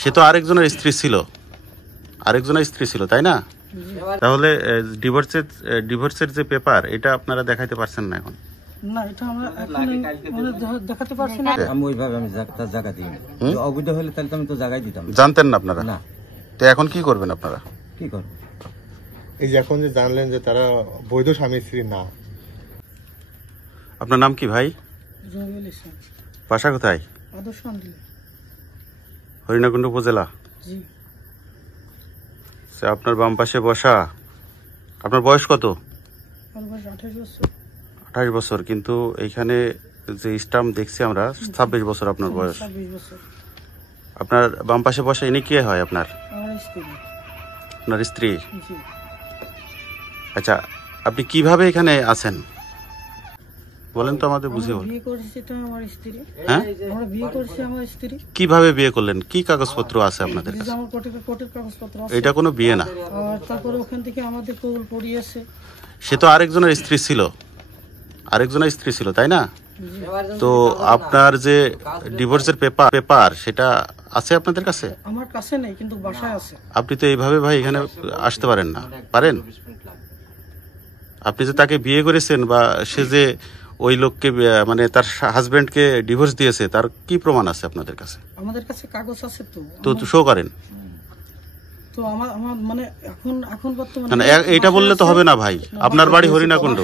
সে তো আরেকজনের স্ত্রী ছিল তাই না? তাহলে ডিভোর্সের যে পেপার এটা আপনারা দেখাইতে পারছেন না এখন? না, এটা আমরা এখন দেখাতে পারছি না। আমি ওইভাবে তার জায়গা দিই না। অবৈধ হলে তাহলে তো আমি তো জায়গায় দিতাম। জানতেন না আপনারা? না। তো এখন কি করবেন আপনারা? কি করব? এই যে এখন যে জানলেন যে তারা বৈধ স্বামী স্ত্রী না। আপনার নাম কি ভাই? রবিউল ইসলাম। বাসা কোথায়? আদর্শ আন্দোলন। হরিণাকুণ্ড উপজেলা। জি। আপনার বাম পাশে বসা। আপনার বয়স কত? আমার বয়স 28 বছর। 28 বছর, কিন্তু এইখানে যে স্টাম্প দেখছি আমরা 26 বছর আপনার বয়স। 26 বছর। আপনার বাম পাশে বসা ইনি কে হয় আপনার? আমার স্ত্রী। আপনার স্ত্রী? জি। আচ্ছা, আপনি কিভাবে এখানে আছেন বলেন তো আমাদের বুঝিয়ে বলুন। বিয়ে করেছি তো আমার স্ত্রী। হ্যাঁ, আমরা বিয়ে করেছি আমার স্ত্রী। কিভাবে বিয়ে করলেন? কি কাগজপত্র আছে আপনাদের কাছে? আমার কোর্টের কাগজপত্র আছে। এটা কোনো বিয়ে না। আর তারপরে ওখান থেকে আমাদের কবুল পড়িয়েছে। সে তো আরেকজনের স্ত্রী ছিল তাই না? তো আপনার যে ডিভোর্সের পেপার সেটা আছে আপনাদের কাছে? আমার কাছে নেই, কিন্তু বাসায় আছে। আপনি তো এইভাবে ভাই এখানে আসতে পারেন না। পারেন? আপনি যে তাকে বিয়ে করেছেন বা সে যে ওই লোককে মানে তার হাজবেন্ডকে ডিভোর্স দিয়েছে তার কি প্রমাণ আছে আপনাদের কাছে? আমাদের কাছে কাগজ আছে তো শো করেন। তো আমার মানে এখন বর্তমানে না, এটা বললে তো হবে না ভাই। আপনার বাড়ি হরিণাকুণ্ড।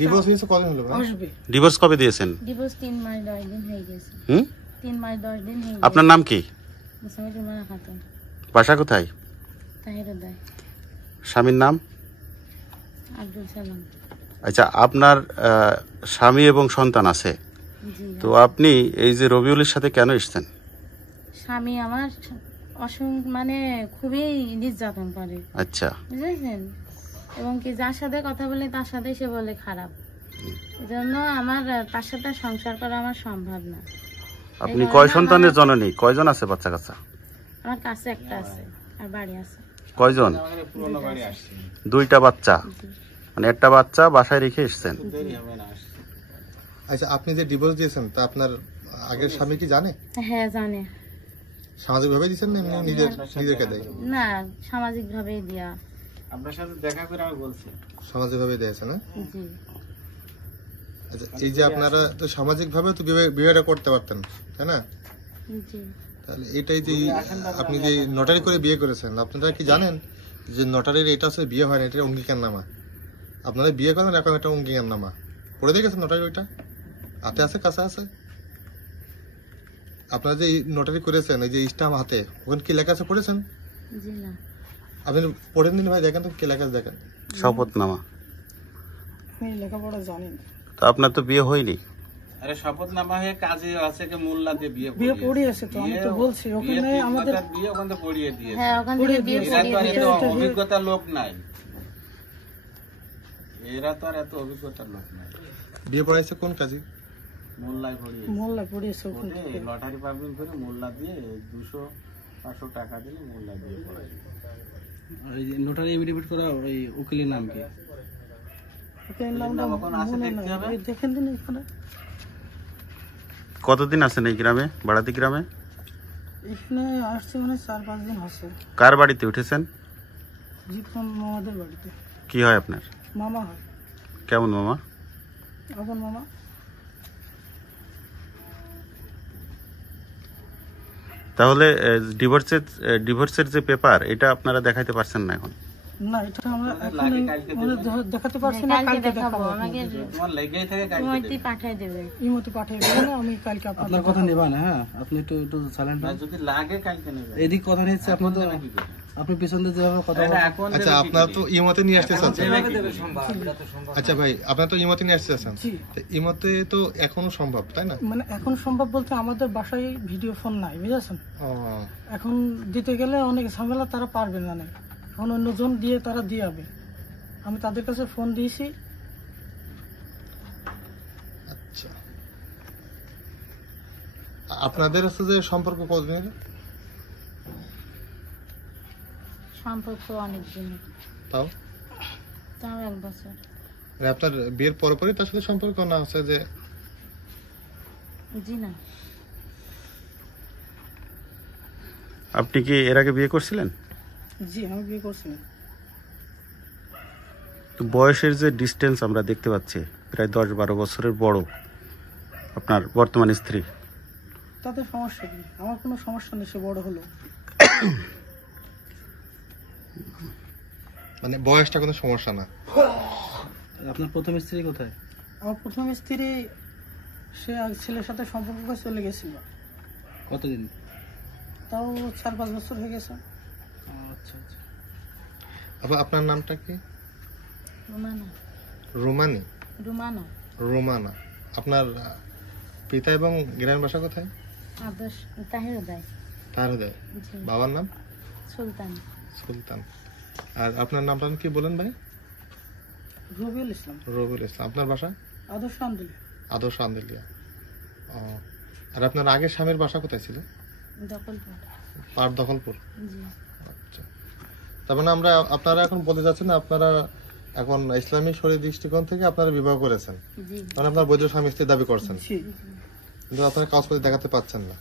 ডিভোর্স নিয়েছে কদিন হলো? আসবে। ডিভোর্স কবে দিয়েছেন? ডিভোর্স 3 মাস 10 দিন হয়ে গেছে। 3 মাস 10 দিন হয়ে গেছে। আপনার নাম কি? মুসাম্মদ রুমানা খাতুন। বাসা কোথায়? তাহিরুদ্দায়। স্বামীর নাম? আব্দুল সালাম। আচ্ছা, আপনার স্বামী এবং সন্তান আছে, জি। তো আপনি এই যে রবিউলের সাথে কেন এসেছেন? স্বামী আমার মানে খুবই নির্যাতন করে। আচ্ছা, বুঝেছেন? এবং কি যার সাথে কথা বলে তার সাথে সে বলে খারাপ। এজন্য আমার তার সাথে সংসার করা আমার সম্ভব না। আপনি কয় সন্তানের জননী? কয়জন আছে বাচ্চা কাচ্চা? আমার কাছে একটা আছে আর বাড়ি আছে। কয়জন? 2টা বাচ্চা, মানে একটা বাচ্চা বাসায় রেখে এসেছেন। আচ্ছা, আপনি যে ডিভোর্স দিয়েছেন তা আপনার আগের স্বামী কি জানে? হ্যাঁ, জানে। সামাজিক ভাবে দিয়েছেন না এমনি নিজেকে দেয়? না, সামাজিক ভাবেই দেয়া। আপনার সাথে দেখা করে আমি বলছি। সামাজিক ভাবে দিয়েছে না? জি। আচ্ছা, এই যে আপনারা তো সামাজিক ভাবে তো বিয়েটা করতে পারতেন তাই না? জি। তাহলে এটাই যে আপনি যে নোটারি করে বিয়ে করেছেন, আপনারা কি জানেন যে নোটারির এটা হচ্ছে বিয়ে হয় না, এটা অঙ্গীকারনামা। আপনারা বিয়ে করেন এখন একটা অঙ্গীকারনামা পড়ে দেখেছেন? নোটারি ওইটা হাতে আছে, কাছে আছে? আপনারা যে নোটারি করেছেন এই যে স্টাম্প হাতে, ওখানে কি লেখা আছে পড়েছেন? জি না। আপনি পড়েন দিন ভাই, দেখেন তো কি লেখা আছে, দেখেন। শপথনামা। আমি লেখাপড়া জানি না। তো আপনার তো বিয়ে হয়নি। আরে শপথনামা হয়ে কাজে আছে কি মোল্লা দিয়ে বিয়ে পড়িয়েছে তো, আমি তো বলছি ওখানে আমাদের বিয়ে ওখানে পড়িয়ে দিয়েছে। হ্যাঁ, ওখান থেকে বিয়ে এরা তো আর পড়িয়ে এত দিয়েছে। অভিজ্ঞতা লোক নাই। এরা তো আর এত অভিজ্ঞতা লোক নাই। বিয়ে পড়াইছে কোন কাজে? মোল্লা পড়িয়েছে ওখান থেকে। লটারি পাবলিক করে মোল্লা দিয়ে 200-500 টাকা দিলে মোল্লা দিয়ে পড়াই। এই যে নোটারি এফিডেভিট করা ওই উকিলের নাম কি? ওখানে নামটা মনে নাই। দেখেন দিন এখানে। কতদিন আছেন এই গ্রামে, বাড়াতি গ্রামে? এখানে আসছে মানে 4-5 দিন হচ্ছে। কার বাড়িতে উঠেছেন? জিতন মামাদের বাড়িতে। কি হয় আপনার? মামা হয়। কেমন মামা? আপন মামা। তাহলে ডিভোর্সের যে পেপার এটা আপনারা দেখাইতে পারছেন না এখন? না, এটা আমরা এখন দেখাতে পারছি না। কালকে কালকে দেখাবো। দেখাবো। আমাকে তোমার লেগেই থাকে কালকে ইমোতে পাঠিয়ে দেবে। ইমোতে পাঠিয়ে দেবেন, আমি কালকে আপনার কথা নেবা না। হ্যাঁ, আপনি একটু সাইলেন্ট না, যদি লাগে কালকে নেবে। এদিক কথা নিচ্ছে আপনার তো, আপনি পিছন দিয়ে যেভাবে কথা বলেন। আচ্ছা, আপনারা তো ইমোতে নিয়ে আসতে চাচ্ছেন। আচ্ছা ভাই, আপনারা তো ইমোতে নিয়ে আসতে চাচ্ছেন। জি। ইমোতে তো এখনো সম্ভব তাই না? মানে এখন সম্ভব বলতে আমাদের বাসায় ভিডিও ফোন নাই, বুঝেছেন? ও, এখন দিতে গেলে অনেক ঝামেলা, তারা পারবে না। এখন অন্যজন দিয়ে তারা দিয়ে যাবে। আমি তাদের কাছে ফোন দিয়েছি। আচ্ছা, আপনাদের হচ্ছে যে সম্পর্ক কতদিনের? সম্পর্ক অনেক দিন। তাও 1 বছর। মানে আপনার বিয়ের পরপরই তার সাথে সম্পর্ক না হচ্ছে যে? জি না। আপনি কি এর আগে বিয়ে করছিলেন? জি, আমি বিয়ে করছি না। তো বয়সের যে ডিস্টেন্স আমরা দেখতে পাচ্ছি, প্রায় 10-12 বছরের বড় আপনার বর্তমান স্ত্রী, তাতে সমস্যা কি? আমার কোনো সমস্যা নেই, সে বড় হলো। মানে বয়সটা কোনো সমস্যা না। আপনার প্রথম স্ত্রী কোথায়? আমার প্রথম স্ত্রী সে আর ছেলের সাথে সম্পর্ক করে চলে গেছিল, কতদিন? তাও 4-5 বছর হয়ে গেছে। আচ্ছা আচ্ছা। আপনার নামটা কি? রুমানা। রোমানি? রুমানা। রোমানা। আপনার পিতা এবং গ্রামের বাসা কোথায়? আদর্শ তাহির উদয়। তার হৃদয়। জি। বাবার নাম? সুলতান। সুলতান। আর আপনার নামটা কি বলেন ভাই? রবিউল ইসলাম। রবিউল ইসলাম। আপনার বাসা? আদর্শ আন্দোলন। আদর্শ আন্দেলিয়া। ও, আর আপনার আগের স্বামীর বাসা কোথায় ছিল? দখলপুর। পাট দখলপুর। জি। আচ্ছা, তার মানে আপনারা এখন বলতে যাচ্ছেন না আপনারা এখন ইসলামী শরীর দৃষ্টিকোণ থেকে আপনারা বিবাহ করেছেন, জি। মানে আপনার বৈধ স্বামী স্ত্রী দাবি করছেন, জি। কিন্তু আপনারা কাগজপত্র দেখাতে পাচ্ছেন না।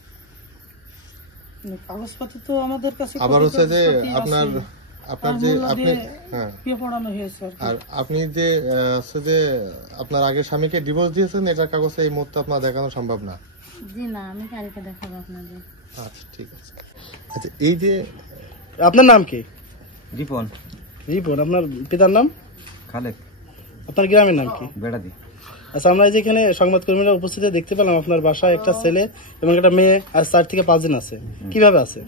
কাগজপাতি তো আমাদের কাছে আবার হচ্ছে যে কাগজপাতি আপনার আছে। আপনার আর যে মোল্লা আপনি দিয়ে হ্যাঁ, বিয়ে পড়ানো হয়েছে আর কি। আর আপনি যে হচ্ছে যে আপনার আগের স্বামীকে ডিভোর্স দিয়েছেন, এটার কাগজে এই মুহূর্তে আপনার দেখানো সম্ভব না। জি না, আমি কালকে দেখাবো আপনাদের। আচ্ছা, ঠিক আছে। আচ্ছা, এই যে আপনার নাম কি? রিপন রিপন। আপনার পিতার নাম? খালেক আপনার গ্রামের নাম কি? বেড়াদি। আচ্ছা, আমরা যেখানে সংবাদকর্মীরা উপস্থিত দেখতে পেলাম আপনার বাসায় একটা ছেলে এবং একটা মেয়ে আর 4 থেকে 5 দিন আছে। কিভাবে আছে?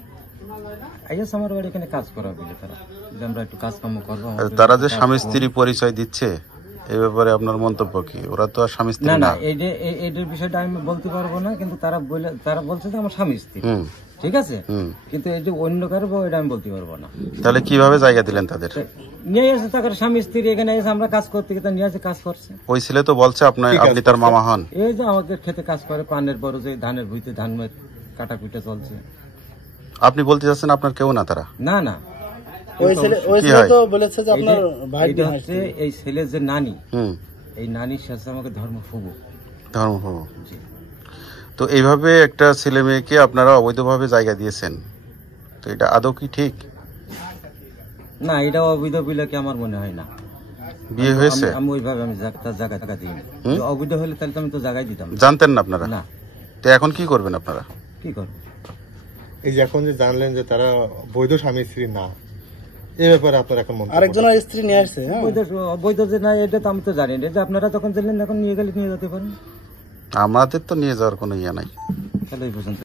আইএস আমার বাড়ি এখানে কাজ করা বলে তারা, যে আমরা একটু কাজকর্ম করবো। তারা যে স্বামী স্ত্রী পরিচয় দিচ্ছে, এই ব্যাপারে আপনার মন্তব্য কি? ওরা তো আর স্বামী স্ত্রী না না, না। এইটার বিষয়টা আমি বলতে পারবো না, কিন্তু তারা বলছে যে আমার স্বামী স্ত্রী, হুম ঠিক আছে, হুম। কিন্তু এই যে অন্য কারো বউ, এটা আমি বলতে পারবো না। তাহলে কিভাবে জায়গা দিলেন তাদের? নিয়ে এসে তাদের স্বামী স্ত্রী এখানে এসে আমরা কাজ করতে গিয়ে নিয়ে এসে কাজ করছে। ওই ছেলে তো বলছে আপনি তার মামা হন। এই যে আমাদের খেতে কাজ করে, পানের বড় যে ধানের ভুইতে ধান কাটা কুটা চলছে। আপনি বলতে চাচ্ছেন আপনার কেউ না তারা? না না, ওই ছেলে কি হয়? তো বলেছে যে আপনার ভাই এটা হচ্ছে এই ছেলের যে নানি, হুম, এই নানির সাথে আমাকে ধর্ম ফুবু। ধর্মপ্রভু। তো এইভাবে একটা ছেলে মেয়েকে আপনারা অবৈধভাবে জায়গা দিয়েছেন, তো এটা আদৌ কি ঠিক? না, এটা অবৈধ বলে কি আমার মনে হয় না। বিয়ে হয়েছে? আমি ওইভাবে আমি তার জায়গা দিইনি। যদি অবৈধ হলে তাহলে তো আমি তো জায়গায় দিতাম না। জানতেন না আপনারা? না, তো এখন কি করবেন আপনারা? কি করবো? এই যে এখন যে জানলেন যে তারা বৈধ স্বামী স্ত্রী না, এই ব্যাপারে আপনার এখন মন্তব্য? আরেকজনের স্ত্রী নিয়ে আসছে। হ্যাঁ, অবৈধ যে না, এটা তো আমি তো জানি না। এটা আপনারা যখন জানলেন, এখন নিয়ে গেলে নিয়ে যেতে পারেন, আমাদের তো নিয়ে যাওয়ার কোনো ইয়ে নাই। তাহলে এই পর্যন্ত।